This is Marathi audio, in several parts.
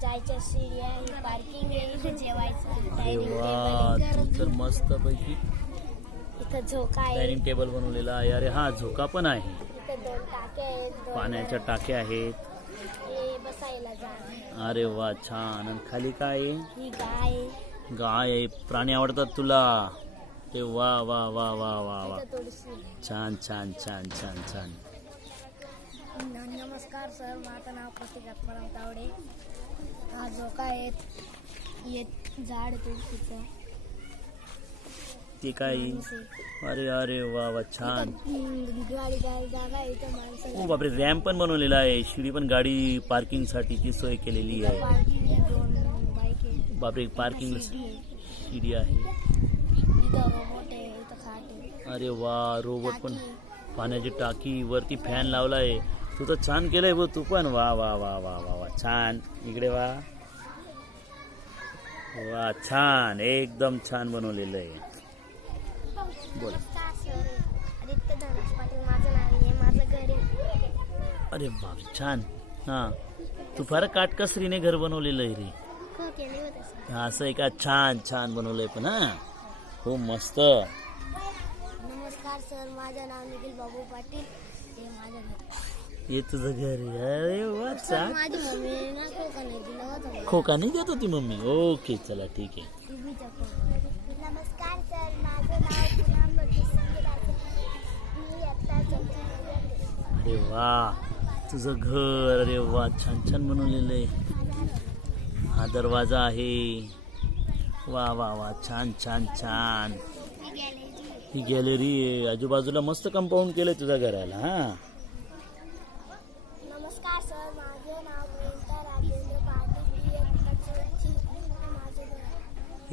जायच्या पार्किंग आहे जेवायचं तर मस्त पैकी इथं झोका आहे. डायनिंग टेबल बनवलेला आहे. अरे हा झोका पण आहे. इथं दोन टाके आहेत दोन पाण्याच्या टाक्या आहेत. हे बसायला जा. अरे वा छान. आणि खाली काय आहे? ही गाय. गाय आहे. प्राणी आवडतात तुला? ते वा वा वा वा वा वा. छान छान छान छान छान. नमस्कार सर. माझं नाव प्रतीक आत्माराम तावडे. हा हे झाड आहे तुळशीचं ते काय अरे अरे वा वा छान। इथं गाडी जायला जागा आहे इथं माणसं ओ बापरे रॅम्प पण बनवलेला आहे. शिडी पण गाडी पार्किंग साठीची सोय केलेली आहे. पार्किंग आहे दोन बाईक आहे. बापरे पार्किंग शिडी आहे. शिडी आहे. इथं रोबोट आहे इथं खाट आहे. अरे वा रोबोट पण. टाकी आहे. पाण्याची टाकी वरती फॅन लावलाय. तू तर छान केलंय बघ तू पण. वा वा वा वा वा वा. छान. इकडे वा. वा छान. एकदम छान बनवलेलं आहे. बोल. अरे बाप छान. हा. तू फार काटकसरीने घर बनवलेलं आहे रे. असं आहे का? छान छान बनवलंय पण हा. खूप मस्त. नमस्कार सर. माझं नाव निखिल बाबू पाटील. हे माझं हे तुझं घर आहे. अरे वा सर छान माझी मम्मी ना कोका नाही दिलं होतं मला. खोका नाही देत होती मम्मी? ओके चला ठीक आहे. नमस्कार सर. माझं नाव पूनम भट्टी संगीत मी आता चौथीमध्ये जाते. अरे वा तुझं घर. अरे वा छान छान बनवलेलं आहे. हा दरवाजा आहे. वा वा वा छान छान छान. ही. ही गॅलरी आहे. आजूबाजूला मस्त कंपाऊंड केलंय तुझ्या घराला हा?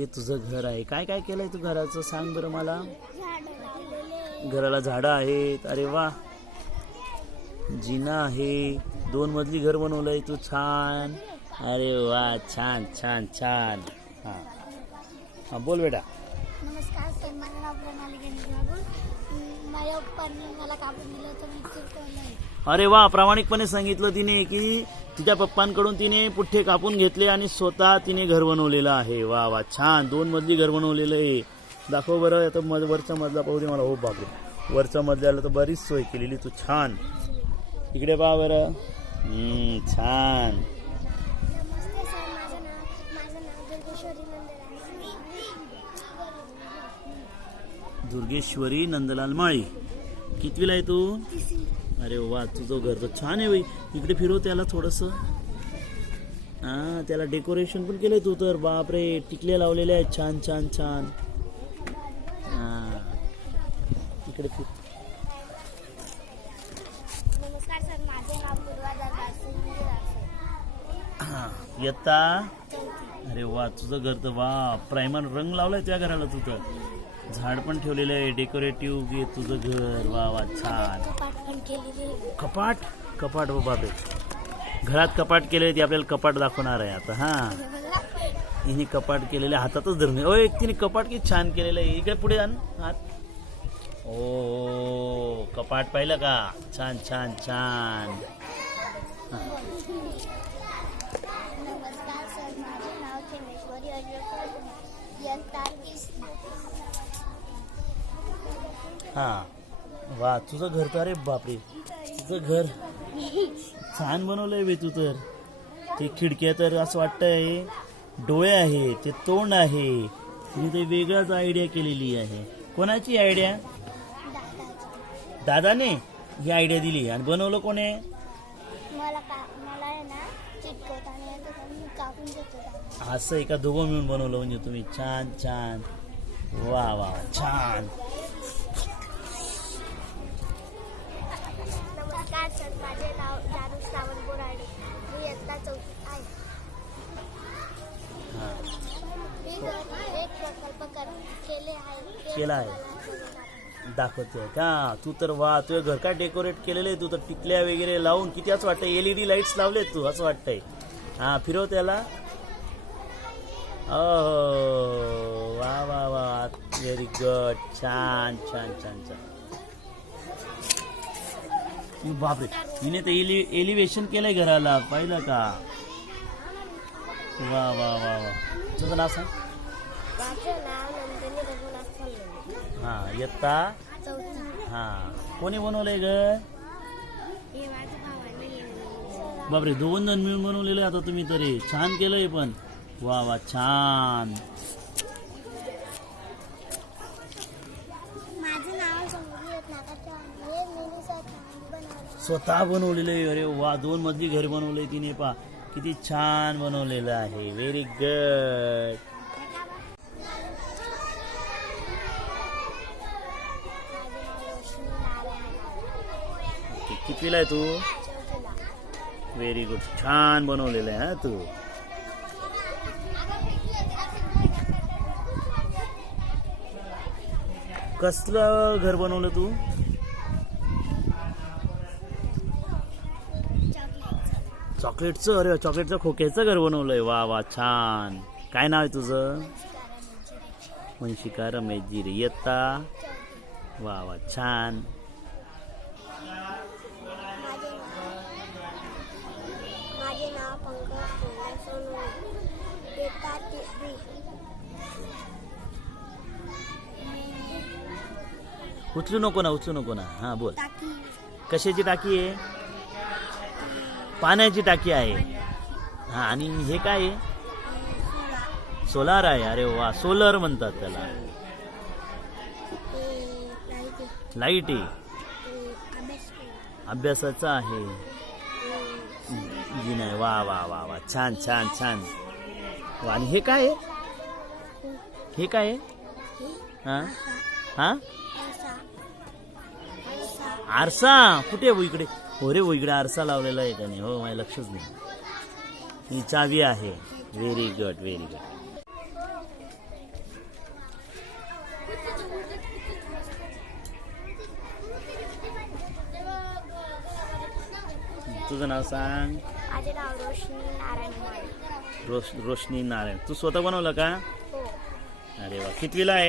हे तुझं घर आहे. काय काय केलंय तू घराचं? सांग बरं मला. घराला झाडं आहेत. अरे वा. जिना आहे. दोन मजली घर बनवलंय तू छान. अरे वा छान छान छान. हा. हा बोल बेटा. नमस्कार सर माझं नाव प्रणाली गणेश बाबू माझ्या पप्पांनी मला कापून दिलं होतं मी चिरकवलं आहे अरे वा प्रामाणिकपणे सांगितलं तिने की तिच्या पप्पांकडून तिने पुठ्ठे कापून घेतले आणि स्वतः तिने घर बनवलेलं आहे. वा वा छान. दोन मजली घर बनवलेलं आहे. दाखव बरं आता मज वरचा मजला पाहू दे मला. हो बापरे. वरच्या मजल्याला तर बरीच सोय केलेली तू. छान. इकडे पहा बरं. छान. दुर्गेश्वरी दुर्गेश्वरी नंदलाल माळी. कितवीला आहे तू? अरे वा तुझं घर तर छान आहे बाई. इकडे फिरव त्याला थोडस. हा त्याला डेकोरेशन पण केलंय तू तर. बापरे टिकल्या लावलेल्या आहेत. छान छान छान. हा. इकडे फिर. नमस्कार सर माझे नाव पूर्वा दास हा येता अरे वा तुझं घर तर वा प्रायमर रंग लावलाय त्या घराला तू तर. झाड पण ठेवलेलं आहे डेकोरेटिव्ह तुझं घर. वा वा छान. पण केलेली कपाट? कपाट हो बापरे घरात कपाट केले ती आपल्याला कपाट दाखवणार आहे आता हा. हिने कपाट केलेले हातातच धरून ओ एक तिने कपाट किती छान केलेलं आहे. इकडे पुढे आण हात. ओ कपाट पाहिलं का? छान छान छान. नमस्कार सर माझे नाव खेमेश्वरी अजय इयत्ता तिसरी. हा. वा तुझं घर तर अरे बापरे. तुझं घर छान बनवलंय बे तू तर. ते खिडक्या तर असं वाटतंय डोळे आहे ते तोंड आहे. तिने ते वेगळाच आयडिया केलेली आहे. कोणाची आयडिया दादाने ही आयडिया दिली. आणि बनवलं कोणे. असं एका दोघं मिळून बनवलं म्हणजे तुम्ही छान छान. वा वा छान. नमस्कार सर माझे नाव जानू श्रावण बोराडे. मी इयत्ता चौथीत आहे. हा. मी घरी एक प्रकल्प कर केले आहे. ते केला आहे. तुम्हाला दाखवते का? तू तर वा तुझं घर काय डेकोरेट केलेलं आहे? तू तर टिकल्या वगैरे लावून किती असं वाटतंय? एलईडी लाईट्स लावलेत तू असं वाटतंय. हा फिरव त्याला ओ वा वा वा. व्हेरी गुड छान छान छान छान. बापरे. हिने तर एलि एलिव्हेशन केलंय घराला पाहिलं का? वा वा वा वा. तुझं नाव सांग. हा इयत्ता? हा. कोणी बनवलंय ग? बापरे दोन जण मिळून बनवलेलं आता तुम्ही तरी. छान केलंय पण. वा वा छान माझं नाव संगीत नाकाच्या हे मिनी बनवलं स्वतः बनवलेलं आहे अरे वा दोन मजली घर बनवलंय तिने पा. किती छान बनवलेलं आहे. व्हेरी गुड कितवीला आहे तू? व्हेरी गुड छान बनवलेलं आहे हा तू. कसलं घर बनवलं तू? चॉकलेटचं अरे चॉकलेटचं खोक्याचं घर बनवलंय. वा वा छान. काय नाव आहे तुझं? वंशिका रमेश जिरे इयत्ता वा वा छान. उचलू नको ना उचलू नको ना. हा बोल. कशाची टाकी आहे? पाण्याची टाकी आहे. हा आणि हे काय आहे? सोलार आहे. अरे वा सोलर म्हणतात त्याला. लाइट आहे. अभ्यासाचं आहे. नाही वा वा वा वा. छान छान छान. वा, आणि हे काय आहे? हे काय आहे? हा? आरसा. कुठे आहे इकडे? हो रे इकडे आरसा लावलेला आहे त्याने. हो माझ्या लक्षच नाही. ही चावी आहे. व्हेरी गुड व्हेरी गुड तुझं नाव सांग. माझे नाव रोशनी नारायण रोश रोशनी नारायण. तू स्वतः बनवलं का? हो. अरे वा. कितवीला आहे?